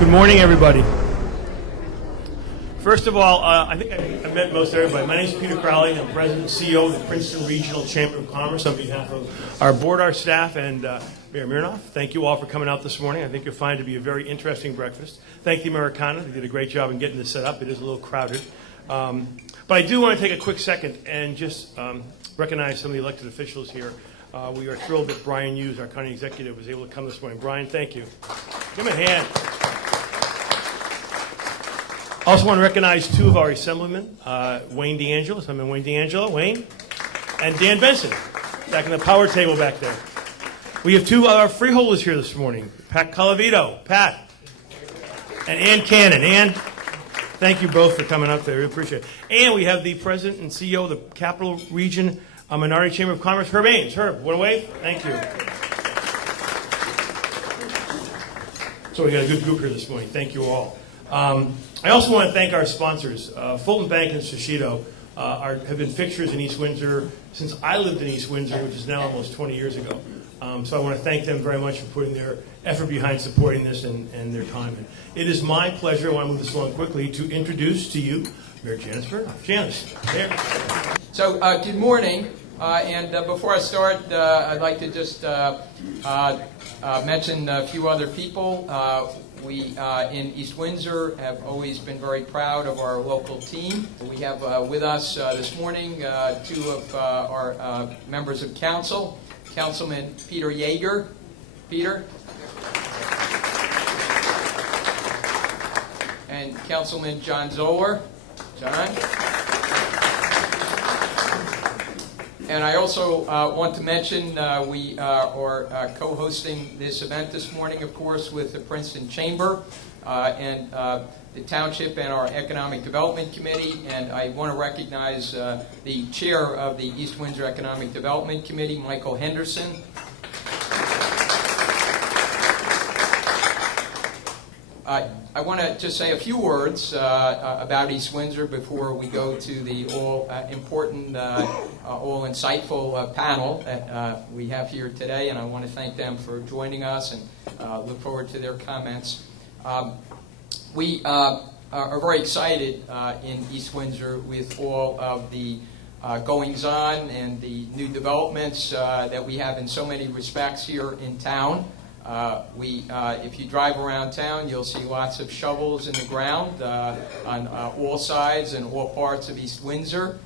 Good morning, everybody. First of all, I think I met most everybody. My name is Peter Crowley. I'm President and CEO of the Princeton Regional Chamber of Commerce. On behalf of our board, our staff, and Mayor Mirnoff, thank you all for coming out this morning. I think you'll find it to be a very interesting breakfast. Thank the Americana. They did a great job in getting this set up. It is a little crowded. But I do want to take a quick second and just recognize some of the elected officials here. We are thrilled that Brian Hughes, our county executive, was able to come this morning. Brian, thank you. Give him a hand. I also want to recognize two of our assemblymen, Wayne D'Angelo, Assemblyman Wayne D'Angelo, Wayne, and Dan Benson, back in the power table back there. We have two of our freeholders here this morning, Pat Colavito, Pat, and Ann Cannon. Ann, thank you both for coming up there. We appreciate it. And we have the President and CEO of the Capital Region Minority Chamber of Commerce, Herb Ames. Herb, want to wave? Thank you. So we got a good group here this morning. Thank you all. I also want to thank our sponsors. Fulton Bank and Shishido have been fixtures in East Windsor since I lived in East Windsor, which is now almost 20 years ago. So I want to thank them very much for putting their effort behind supporting this and their time. And it is my pleasure, I want to move this along quickly, to introduce to you Mayor Janice Mirnoff. Janice, there. So good morning. And before I start, I'd like to just mention a few other people. We in East Windsor have always been very proud of our local team. We have with us this morning two of our members of council, Councilman Peter Yeager. Peter. And Councilman John Zoller. John. And I also want to mention we are co-hosting this event this morning, of course, with the Princeton Chamber and the Township and our Economic Development Committee. And I want to recognize the chair of the East Windsor Economic Development Committee, Michael Henderson. I want to just say a few words about East Windsor before we go to the all-important, all-insightful panel that we have here today, and I want to thank them for joining us and look forward to their comments. We are very excited in East Windsor with all of the goings-on and the new developments that we have in so many respects here in town. If you drive around town, you'll see lots of shovels in the ground on all sides and all parts of East Windsor.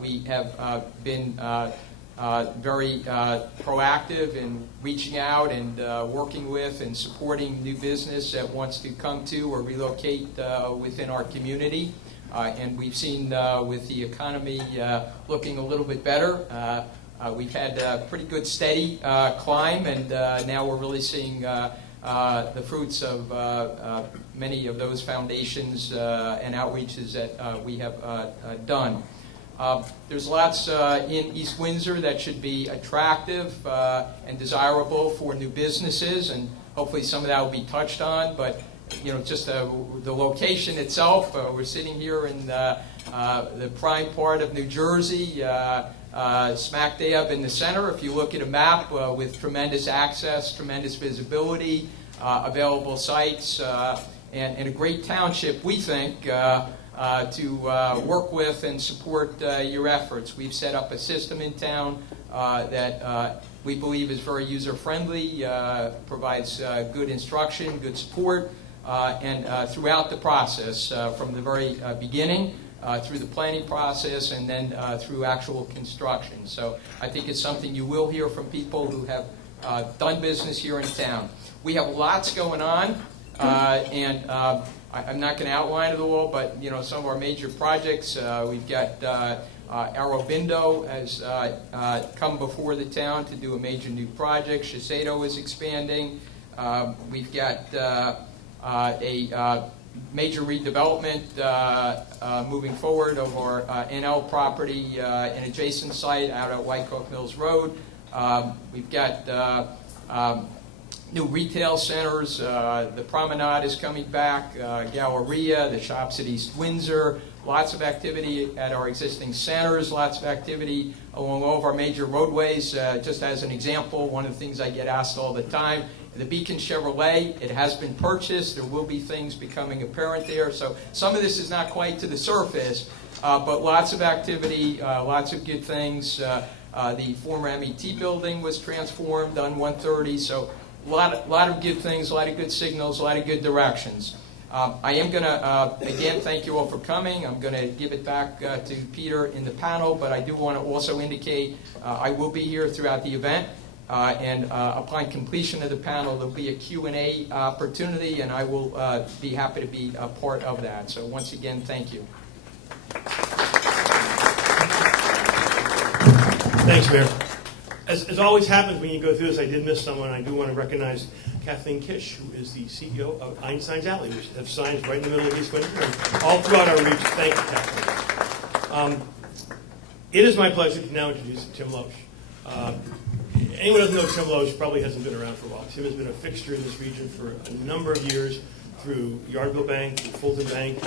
We have been very proactive in reaching out and working with and supporting new business that wants to come to or relocate within our community. And we've seen with the economy looking a little bit better, we've had a pretty good steady climb, and now we're really seeing the fruits of many of those foundations and outreaches that we have done. There's lots in East Windsor that should be attractive and desirable for new businesses, and hopefully some of that will be touched on. But you know, just the location itself, we're sitting here in the prime part of New Jersey. Smack dab in the center, if you look at a map, with tremendous access, tremendous visibility, available sites, and a great township, we think, to work with and support your efforts. We've set up a system in town that we believe is very user-friendly, provides good instruction, good support, and throughout the process, from the very beginning, through the planning process, and then through actual construction. So I think it's something you will hear from people who have done business here in town. We have lots going on, and I'm not going to outline it all, but you know, some of our major projects, we've got Aurobindo has come before the town to do a major new project. Shiseido is expanding. We've got a major redevelopment moving forward of our NL property, an adjacent site out at Wyckoff Mills Road. We've got new retail centers. The Promenade is coming back, Galleria, the shops at East Windsor, lots of activity at our existing centers, lots of activity along all of our major roadways. Just as an example, one of the things I get asked all the time, the Beacon Chevrolet, it has been purchased. There will be things becoming apparent there. So some of this is not quite to the surface, but lots of activity, lots of good things. The former MET building was transformed on 130, so a lot of good things, a lot of good signals, a lot of good directions. I am going to, again, thank you all for coming. I'm going to give it back to Peter in the panel, but I do want to also indicate I will be here throughout the event. And upon completion of the panel, there'll be a Q&A opportunity, and I will be happy to be a part of that. So once again, thank you. Thanks, Mayor. As always happens when you go through this, I did miss someone. I do want to recognize Kathleen Kish, who is the CEO of Einstein's Alley, which have signs right in the middle of East Windsor and all throughout our region. Thank you, Kathleen. It is my pleasure to now introduce Tim Loesch. Anyone who doesn't know Tim Loesch probably hasn't been around for a while. Tim has been a fixture in this region for a number of years through Yardville Bank, through Fulton Bank,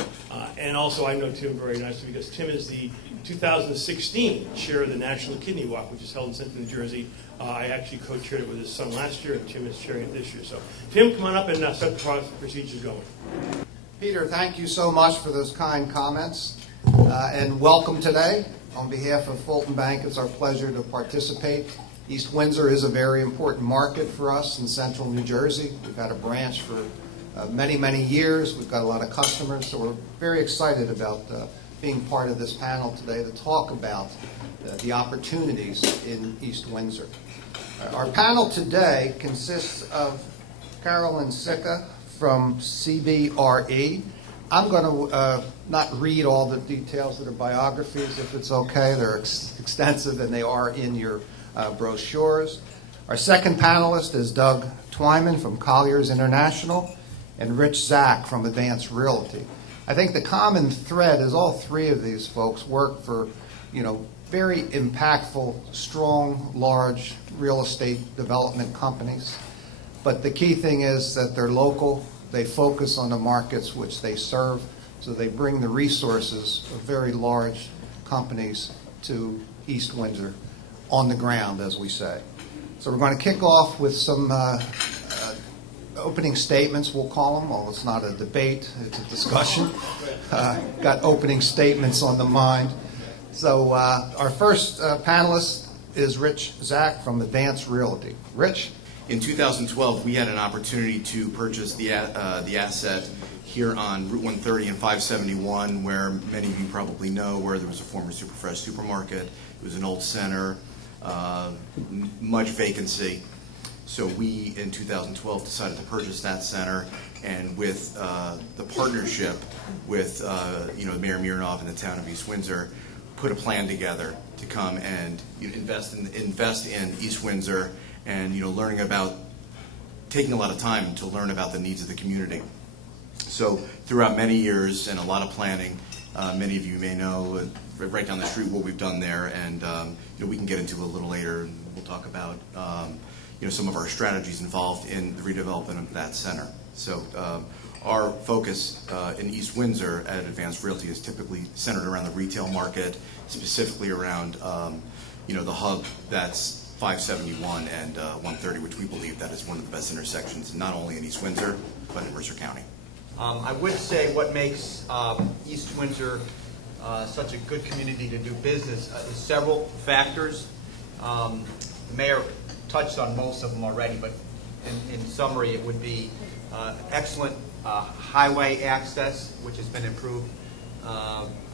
and also I know Tim very nicely because Tim is the 2016 chair of the National Kidney Walk, which is held in Central New Jersey. I actually co-chaired it with his son last year, and Tim is chairing it this year. So, Tim, come on up and set the procedures going. Peter, thank you so much for those kind comments, and welcome today. On behalf of Fulton Bank, it's our pleasure to participate. East Windsor is a very important market for us in Central New Jersey. We've had a branch for many, many years. We've got a lot of customers, so we're very excited about being part of this panel today to talk about the opportunities in East Windsor. Our panel today consists of Carolyn Sicca from CBRE. I'm going to not read all the details of their biographies, if it's okay. They're extensive, and they are in your brochures. Our second panelist is Doug Twyman from Colliers International and Rich Zach from Advanced Realty. I think the common thread is all three of these folks work for, very impactful, strong, large real estate development companies. But the key thing is that they're local. They focus on the markets which they serve, so they bring the resources of very large companies to East Windsor on the ground, as we say. So we're going to kick off with some opening statements, we'll call them. Well, it's not a debate, it's a discussion. Got opening statements on the mind. So our first panelist is Rich Zach from Advanced Realty. Rich? In 2012, we had an opportunity to purchase the asset here on Route 130 and 571, where many of you probably know, where there was a former Superfresh supermarket. It was an old center, much vacancy. So we, in 2012, decided to purchase that center, and with the partnership with Mayor Mironov and the town of East Windsor, put a plan together to come and invest in East Windsor, and learning about, taking a lot of time to learn about the needs of the community. So throughout many years and a lot of planning, many of you may know right down the street what we've done there, and we can get into a little later, and we'll talk about some of our strategies involved in the redevelopment of that center. So our focus in East Windsor at Advanced Realty is typically centered around the retail market, specifically around the hub that's 571 and 130, which we believe that is one of the best intersections, not only in East Windsor, but in Mercer County. I would say what makes East Windsor such a good community to do business is several factors. The mayor touched on most of them already, but in summary, it would be excellent highway access, which has been improved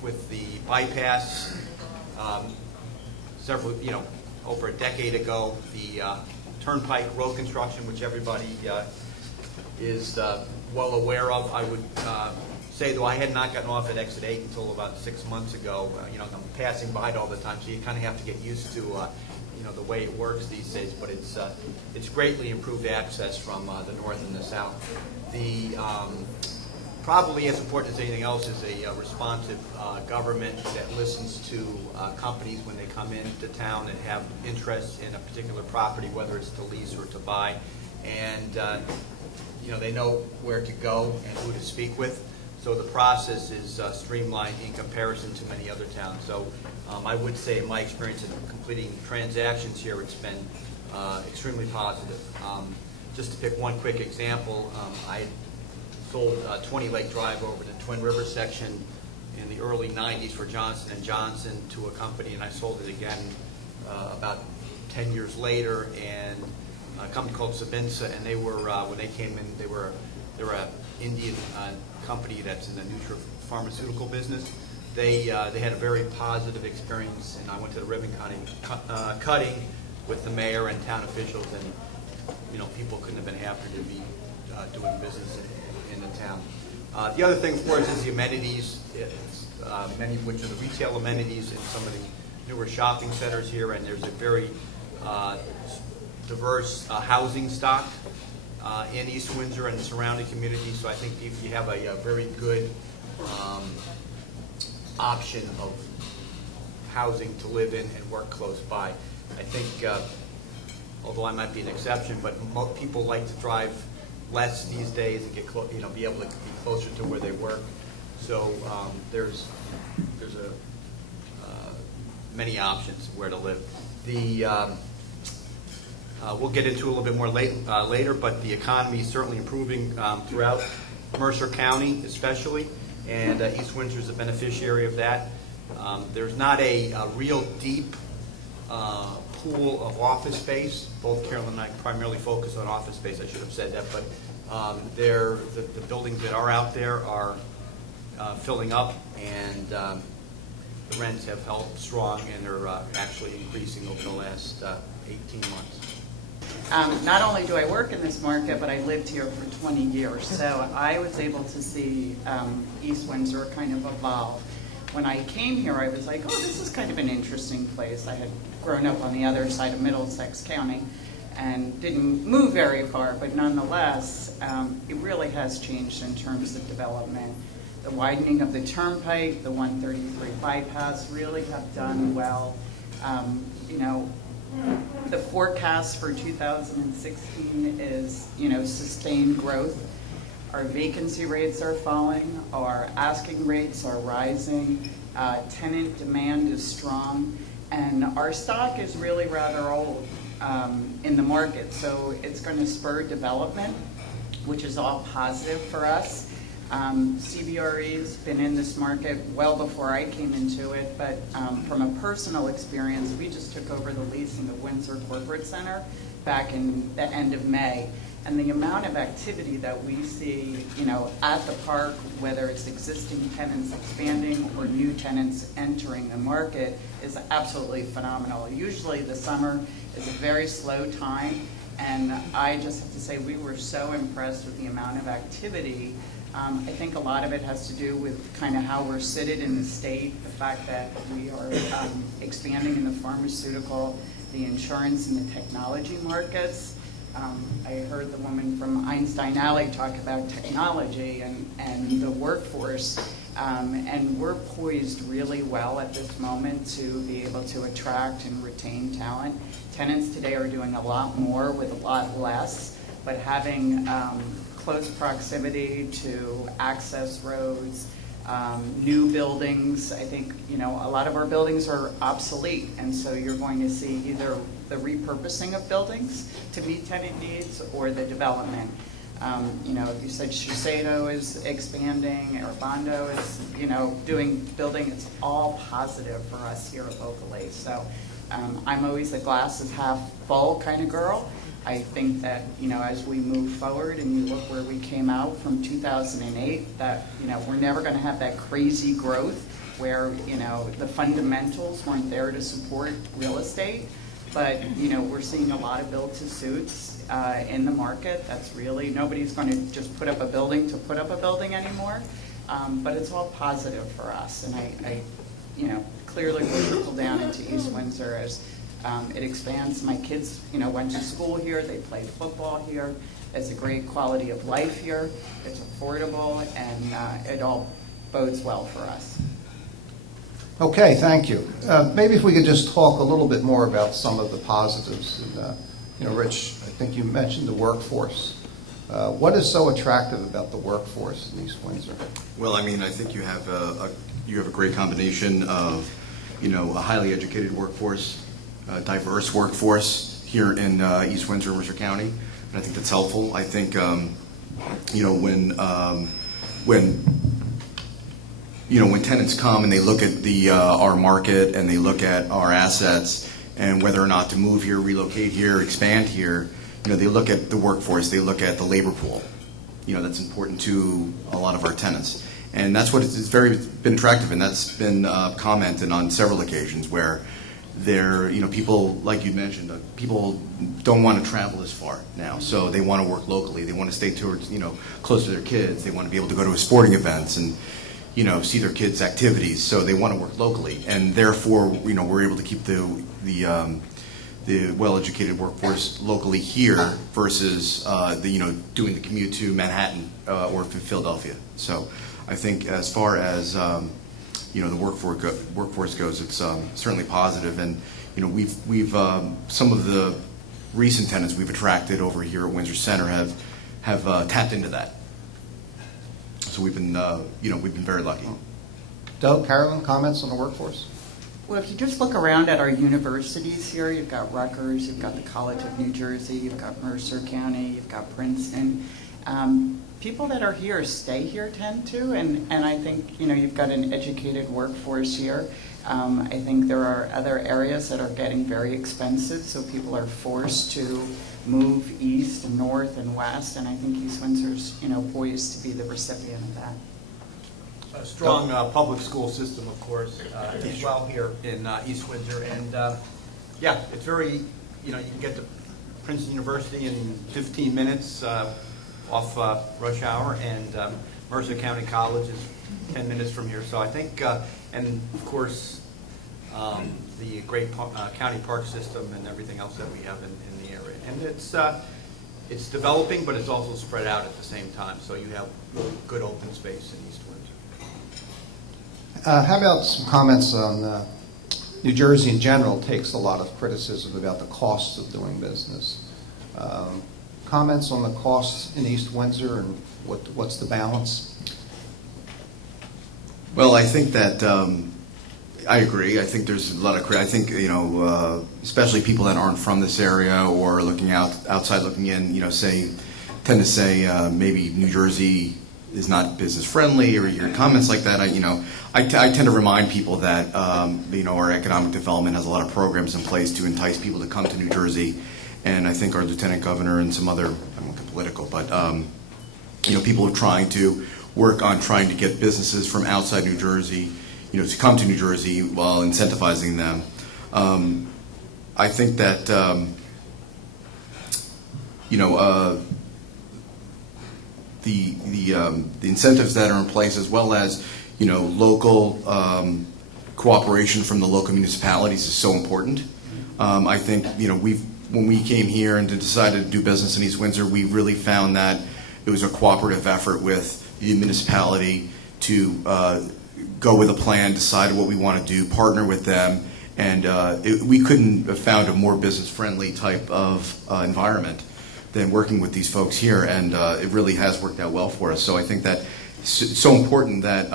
with the bypass. Over a decade ago, the Turnpike Road construction, which everybody is well aware of. I would say, though, I had not gotten off at exit 8 until about 6 months ago. I'm passing by it all the time, so you kind of have to get used to the way it works these days. But it's greatly improved access from the north and the south. The probably as important as anything else is a responsive government that listens to companies when they come into town and have interest in a particular property, whether it's to lease or to buy, and they know where to go and who to speak with. So the process is streamlined in comparison to many other towns. So I would say, in my experience in completing transactions here, it's been extremely positive. Just to pick one quick example, I sold 20 Lake Drive over the Twin River section in the early 90s for Johnson & Johnson to a company, and I sold it again about 10 years later, and a company called Sabinsa, and they were, when they came in, they were an Indian company that's in the nutrapharmaceutical business. They had a very positive experience, and I went to the ribbon cutting with the mayor and town officials, and people couldn't have been happier to be doing business in the town. The other thing, of course, is the amenities, many of which are the retail amenities in some of the newer shopping centers here, and there's a very diverse housing stock in East Windsor and the surrounding communities. So I think if you have a very good option of housing to live in and work close by. I think, although I might be an exception, but people like to drive less these days and get be able to be closer to where they work. So there's many options where to live. We'll get into a little bit more later, but the economy is certainly improving throughout Mercer County, especially, and East Windsor is a beneficiary of that. There's not a real deep pool of office space. Both Carolyn and I primarily focus on office space. I should have said that, but the buildings that are out there are filling up, and the rents have held strong, and they're actually increasing over the last 18 months. Not only do I work in this market, but I lived here for 20 years, so I was able to see East Windsor kind of evolve. When I came here, I was like, oh, this is kind of an interesting place. I had grown up on the other side of Middlesex County and didn't move very far, but nonetheless, it really has changed in terms of development. The widening of the turnpike, the 133 bypass really have done well. The forecast for 2016 is, sustained growth. Our vacancy rates are falling, our asking rates are rising, tenant demand is strong, and our stock is really rather old in the market. So it's going to spur development, which is all positive for us. CBRE's been in this market well before I came into it, but from a personal experience, we just took over the lease in the Windsor Corporate Center back in the end of May. And the amount of activity that we see, at the park, whether it's existing tenants expanding or new tenants entering the market, is absolutely phenomenal. Usually the summer is a very slow time, and I just have to say we were so impressed with the amount of activity. I think a lot of it has to do with kind of how we're seated in the state, the fact that we are expanding in the pharmaceutical, the insurance, and the technology markets. I heard the woman from Einstein Alley talk about technology and the workforce, and we're poised really well at this moment to be able to attract and retain talent. Tenants today are doing a lot more with a lot less, but having close proximity to access roads, new buildings. I think, a lot of our buildings are obsolete, and so you're going to see either the repurposing of buildings to meet tenant needs or the development. You said Shiseido is expanding, or Bondo is, building. It's all positive for us here locally. So I'm always a glass is half full kind of girl. I think that, as we move forward and you look where we came out from 2008, that, we're never going to have that crazy growth where, the fundamentals weren't there to support real estate. But, we're seeing a lot of build-to-suits in the market. That's really, nobody's going to just put up a building to put up a building anymore. But it's all positive for us. And I clearly will trickle down into East Windsor as it expands. My kids, went to school here. They played football here. It's a great quality of life here. It's affordable, and it all bodes well for us. Okay, thank you. Maybe if we could just talk a little bit more about some of the positives. Rich, I think you mentioned the workforce. What is so attractive about the workforce in East Windsor? Well, I mean, I think you have a great combination of, a highly educated workforce, a diverse workforce here in East Windsor, Mercer County, and I think that's helpful. I think, when tenants come and they look at our market and they look at our assets and whether or not to move here, relocate here, expand here, they look at the workforce, they look at the labor pool. That's important to a lot of our tenants. And that's what it's been attractive, and that's been commented on several occasions where people, like you mentioned, people don't want to travel as far now, so they want to work locally. They want to stay towards, close to their kids. They want to be able to go to sporting events and, see their kids' activities. So they want to work locally, and therefore, we're able to keep the well-educated workforce locally here versus doing the commute to Manhattan or Philadelphia. So I think as far as the workforce goes, it's certainly positive, and we've some of the recent tenants we've attracted over here at Windsor Center have tapped into that. So we've been very lucky. Doug, Carolyn, comments on the workforce? Well, if you just look around at our universities here, you've got Rutgers, you've got the College of New Jersey, you've got Mercer County, you've got Princeton. People that are here stay here tend to, and I think, you've got an educated workforce here. I think there are other areas that are getting very expensive, so people are forced to move east and north and west, and I think East Windsor's, poised to be the recipient of that. A strong public school system, of course, as well here in East Windsor. And it's very, you can get to Princeton University in 15 minutes off rush hour, and Mercer County College is 10 minutes from here. So I think, and of course, the great county park system and everything else that we have in the area. And it's developing, but it's also spread out at the same time. So you have good open space in East Windsor. How about some comments on New Jersey in general takes a lot of criticism about the costs of doing business. Comments on the costs in East Windsor and what's the balance? Well, I think that I agree. I think there's a lot of I think especially people that aren't from this area or looking outside looking in, tend to say maybe New Jersey is not business friendly, or your comments like that. I tend to remind people that our economic development has a lot of programs in place to entice people to come to New Jersey, and I think our lieutenant governor and some other, I won't get political, but people are trying to work on trying to get businesses from outside New Jersey, to come to New Jersey while incentivizing them. I think that the incentives that are in place, as well as local cooperation from the local municipalities, is so important. I think when we came here and decided to do business in East Windsor, we really found that it was a cooperative effort with the municipality to go with a plan, decide what we want to do, partner with them, and we couldn't have found a more business-friendly type of environment than working with these folks here, and it really has worked out well for us. So I think that it's so important that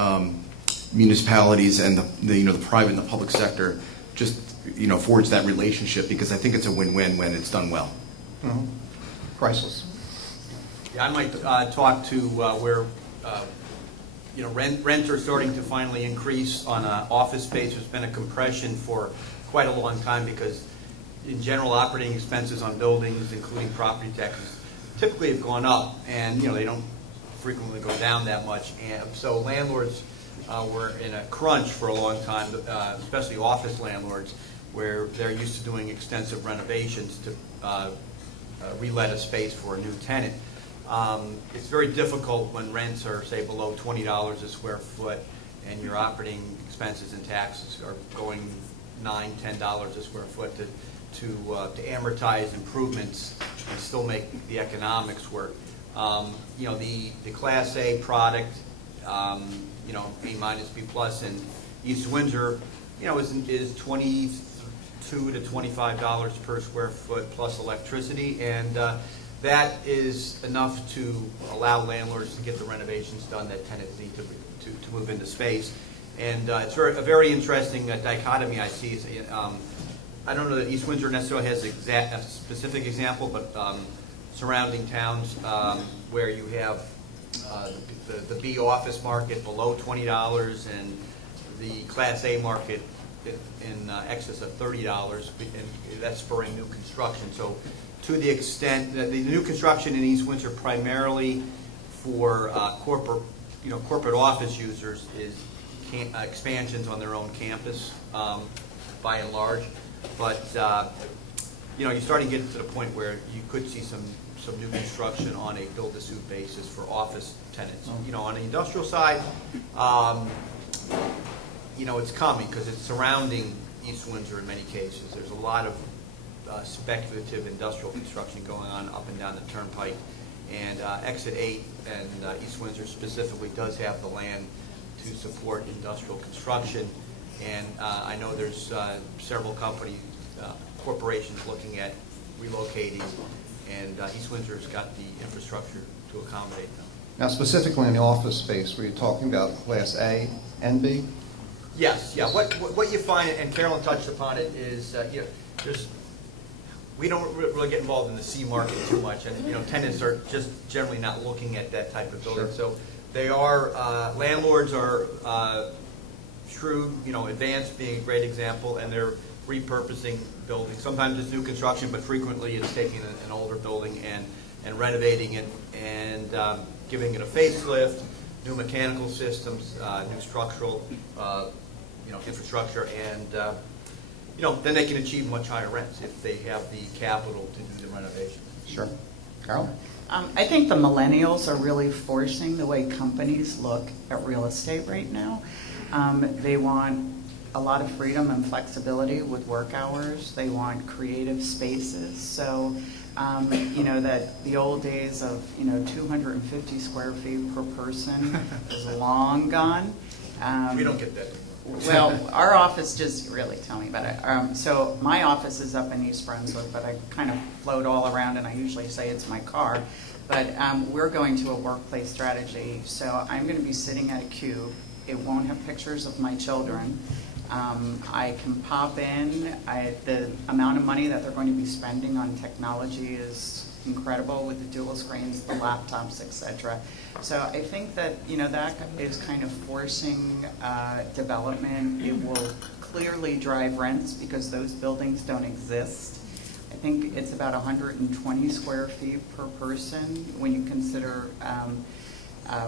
municipalities and the private and the public sector just forge that relationship, because I think it's a win-win when it's done well. Mm-hmm. Priceless. Yeah, I might talk to where rents are starting to finally increase on office space. There's been a compression for quite a long time because, in general, operating expenses on buildings, including property taxes, typically have gone up, and they don't frequently go down that much. And so landlords were in a crunch for a long time, especially office landlords, where they're used to doing extensive renovations to re-let a space for a new tenant. It's very difficult when rents are, say, below $20 a square foot, and your operating expenses and taxes are going $9, $10 a square foot to amortize improvements and still make the economics work. The Class A product, A minus, B plus in East Windsor, is $22 to $25 per square foot plus electricity, and that is enough to allow landlords to get the renovations done that tenants need to move into space. And it's a very interesting dichotomy I see. I don't know that East Windsor necessarily has a specific example, but surrounding towns where you have the B office market below $20 and the Class A market in excess of $30, and that's spurring new construction. So to the extent that the new construction in East Windsor primarily for corporate office users is expansions on their own campus by and large. But you're starting to get to the point where you could see some new construction on a build-to-suit basis for office tenants. On the industrial side, it's coming because it's surrounding East Windsor in many cases. There's a lot of speculative industrial construction going on up and down the turnpike. And Exit 8 and East Windsor specifically does have the land to support industrial construction. And I know there's several corporations looking at relocating, and East Windsor's got the infrastructure to accommodate them. Now, specifically in the office space, were you talking about Class A and B? Yes, yeah. What you find, and Carolyn touched upon it, is we don't really get involved in the C market too much, and tenants are just generally not looking at that type of building. Sure. So they are landlords are shrewd, Advanced being a great example, and they're repurposing buildings. Sometimes it's new construction, but frequently it's taking an older building and renovating it and giving it a facelift, new mechanical systems, new structural infrastructure, and then they can achieve much higher rents if they have the capital to do the renovation. Sure. Carol? I think the millennials are really forcing the way companies look at real estate right now. They want a lot of freedom and flexibility with work hours. They want creative spaces. So, that the old days of, 250 square feet per person is long gone. We don't get that. Well, our office just, really tell me about it. So my office is up in East Brunswick, but I kind of float all around, and I usually say it's my car. But we're going to a workplace strategy. So I'm going to be sitting at a cube. It won't have pictures of my children. I can pop in. The amount of money that they're going to be spending on technology is incredible with the dual screens, the laptops, etc. So I think that that is kind of forcing development. It will clearly drive rents because those buildings don't exist. I think it's about 120 square feet per person when you consider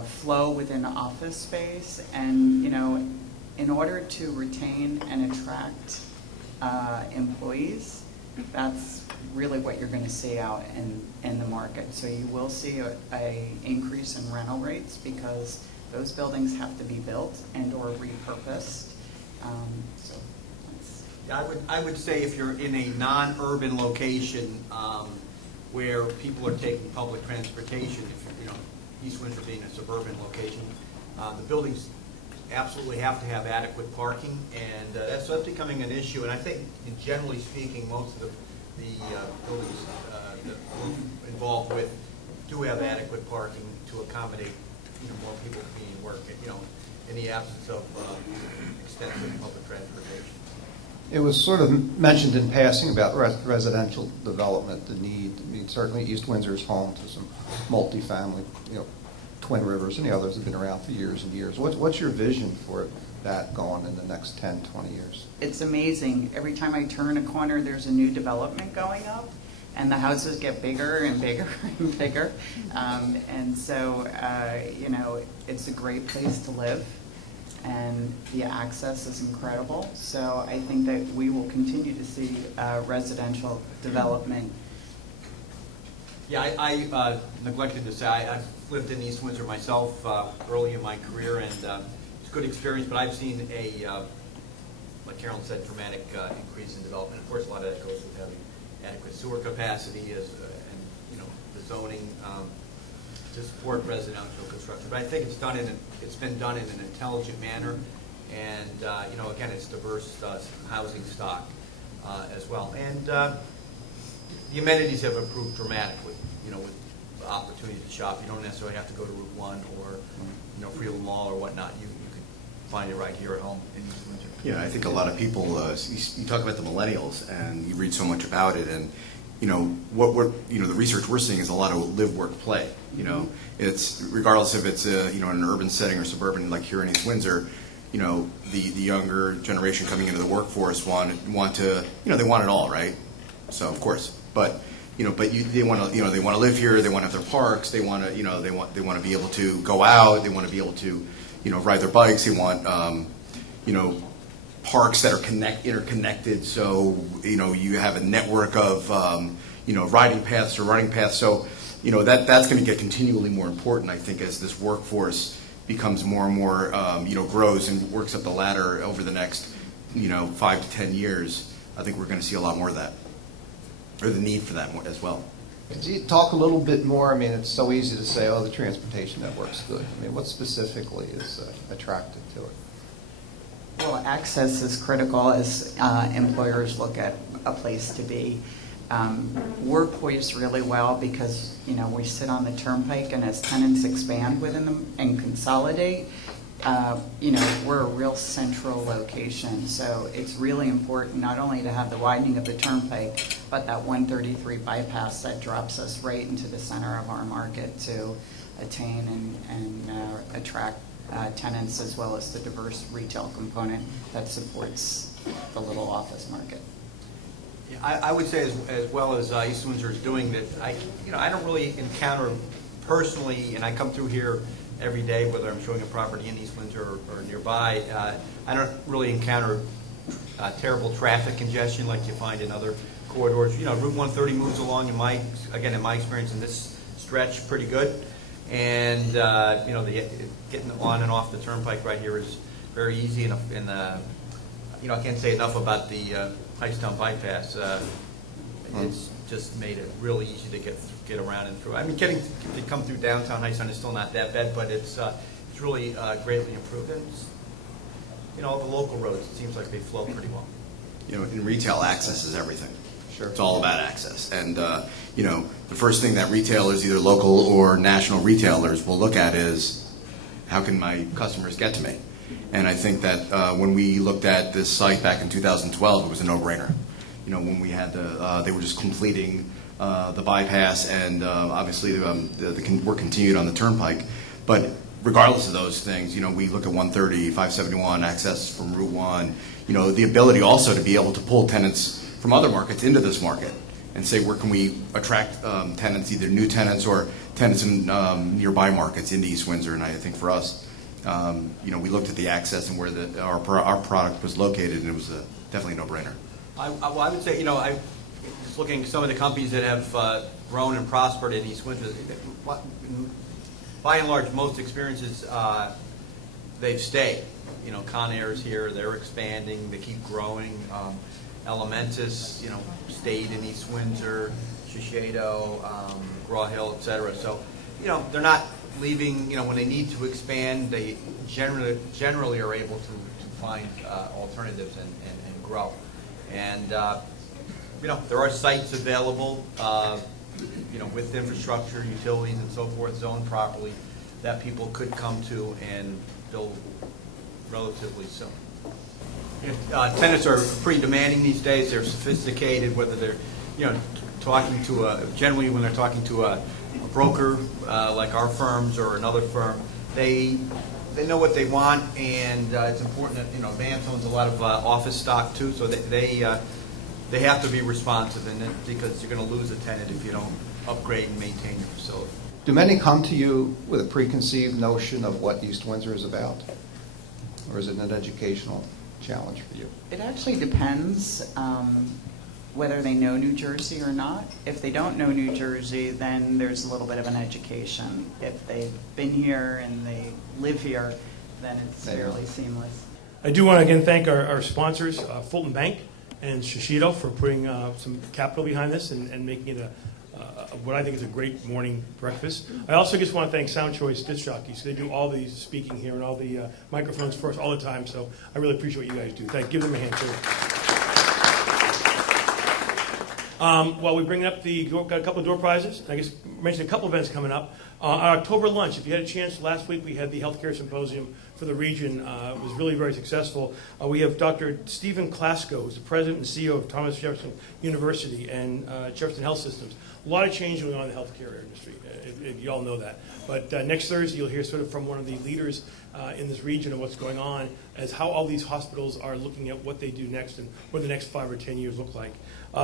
flow within office space, and in order to retain and attract employees, that's really what you're going to see out in the market. So you will see a increase in rental rates because those buildings have to be built and or repurposed. I would say if you're in a non-urban location where people are taking public transportation, East Windsor being a suburban location, the buildings absolutely have to have adequate parking, and that's becoming an issue. And I think, generally speaking, most of the buildings that we're involved with do have adequate parking to accommodate more people being worked, in the absence of extensive public transportation. It was sort of mentioned in passing about residential development, the need. I mean, certainly East Windsor is home to some multifamily, Twin Rivers and the others have been around for years and years. What's your vision for that going in the next 10, 20 years? It's amazing. Every time I turn a corner, there's a new development going up, and the houses get bigger and bigger and bigger. And so, it's a great place to live, and the access is incredible. So I think that we will continue to see residential development. Yeah, I neglected to say, I've lived in East Windsor myself early in my career, and it's a good experience, but I've seen like Carolyn said, dramatic increase in development. Of course, a lot of that goes with having adequate sewer capacity and the zoning to support residential construction. But I think it's been done in an intelligent manner, and again, it's diverse housing stock as well. And the amenities have improved dramatically, with the opportunity to shop. You don't necessarily have to go to Route 1 or, Freehold Mall or whatnot. You can find it right here at home in East Windsor. Yeah, I think a lot of people, you talk about the millennials, and you read so much about it, and the research we're seeing is a lot of live, work, play. It's regardless if it's in an urban setting or suburban, like here in East Windsor. The younger generation coming into the workforce want to they want it all, right? So of course, but they want to they want to live here. They want to have their parks. They want to they want to be able to go out. They want to be able to ride their bikes. They want parks that are interconnected. So you have a network of riding paths or running paths. So that's going to get continually more important, I think, as this workforce becomes more and more grows and works up the ladder over the next 5 to 10 years. I think we're going to see a lot more of that, or the need for that more as well. Could you talk a little bit more? I mean, it's so easy to say, oh, the transportation network's good. I mean, what specifically is attractive to it? Well, access is critical as employers look at a place to be. We're poised really well because, we sit on the turnpike, and as tenants expand within them and consolidate, we're a real central location. So it's really important not only to have the widening of the turnpike, but that 133 bypass that drops us right into the center of our market to attain and attract tenants, as well as the diverse retail component that supports the little office market. Yeah, I would say as well as East Windsor is doing that, I don't really encounter personally, and I come through here every day, whether I'm showing a property in East Windsor or nearby, I don't really encounter terrible traffic congestion like you find in other corridors. Route 130 moves along, in my experience in this stretch, pretty good. And getting on and off the turnpike right here is very easy. And I can't say enough about the Hightstown bypass. It's just made it really easy to get around and through. I mean, getting to come through downtown Hightstown is still not that bad, but it's really greatly improved. And the local roads, it seems like they flow pretty well. In retail, access is everything. Sure. It's all about access. And, the first thing that retailers, either local or national retailers, will look at is, how can my customers get to me? And I think that when we looked at this site back in 2012, it was a no-brainer. When we had they were just completing the bypass, and obviously the work continued on the turnpike. But regardless of those things, we look at 130, 571, access from Route 1, the ability also to be able to pull tenants from other markets into this market and say, where can we attract tenants, either new tenants or tenants in nearby markets into East Windsor. And I think for us, we looked at the access and where our product was located, and it was definitely a no-brainer. I would say, just looking at some of the companies that have grown and prospered in East Windsor, by and large, most experiences, they've stayed. Conair's here, they're expanding, they keep growing. Elementis, stayed in East Windsor, Shiseido, Graw Hill, et cetera. So, they're not leaving, when they need to expand, they generally are able to find alternatives and grow. And, there are sites available, with infrastructure, utilities, and so forth, zoned properly, that people could come to and build relatively soon. Tenants are pretty demanding these days. They're sophisticated, whether they're, talking to generally when they're talking to a broker like our firms or another firm, they know what they want, and it's important that, Vance owns a lot of office stock too, so they have to be responsive, and because you're going to lose a tenant if you don't upgrade and maintain your facility. Do many come to you with a preconceived notion of what East Windsor is about? Or is it an educational challenge for you? It actually depends whether they know New Jersey or not. If they don't know New Jersey, then there's a little bit of an education. If they've been here and they live here, then it's fairly seamless. I do want to again thank our sponsors, Fulton Bank and Shiseido, for putting some capital behind this and making it what I think is a great morning breakfast. I also just want to thank Sound Choice Disc Jockeys. They do all the speaking here and all the microphones for us all the time, so I really appreciate what you guys do. Give them a hand, too. While we bring up got a couple of door prizes, I guess mention a couple events coming up. Our October lunch, if you had a chance, last week we had the healthcare symposium for the region. It was really very successful. We have Dr. Stephen Klasko, who's the president and CEO of Thomas Jefferson University and Jefferson Health Systems. A lot of change going on in the healthcare industry. You all know that. But next Thursday, you'll hear sort of from one of the leaders in this region of what's going on as how all these hospitals are looking at what they do next and what the next 5 or 10 years look like.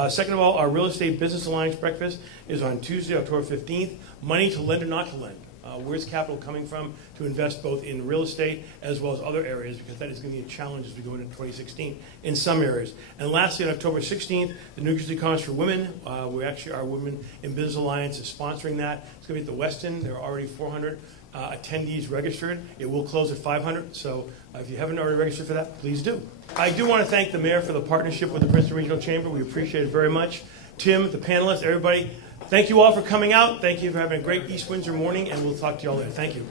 Second of all, our Real Estate Business Alliance breakfast is on Tuesday, October 15th. Money to lend or not to lend. Where's capital coming from to invest both in real estate as well as other areas, because that is going to be a challenge as we go into 2016 in some areas. And lastly, on October 16th, the New Jersey Conference for Women. Our Women in Business Alliance is sponsoring that. It's going to be at the Westin. There are already 400 attendees registered. It will close at 500, so if you haven't already registered for that, please do. I do want to thank the Mayor for the partnership with the Princeton Regional Chamber. We appreciate it very much. Tim, the panelists, everybody, thank you all for coming out. Thank you for having a great East Windsor morning, and we'll talk to you all later. Thank you.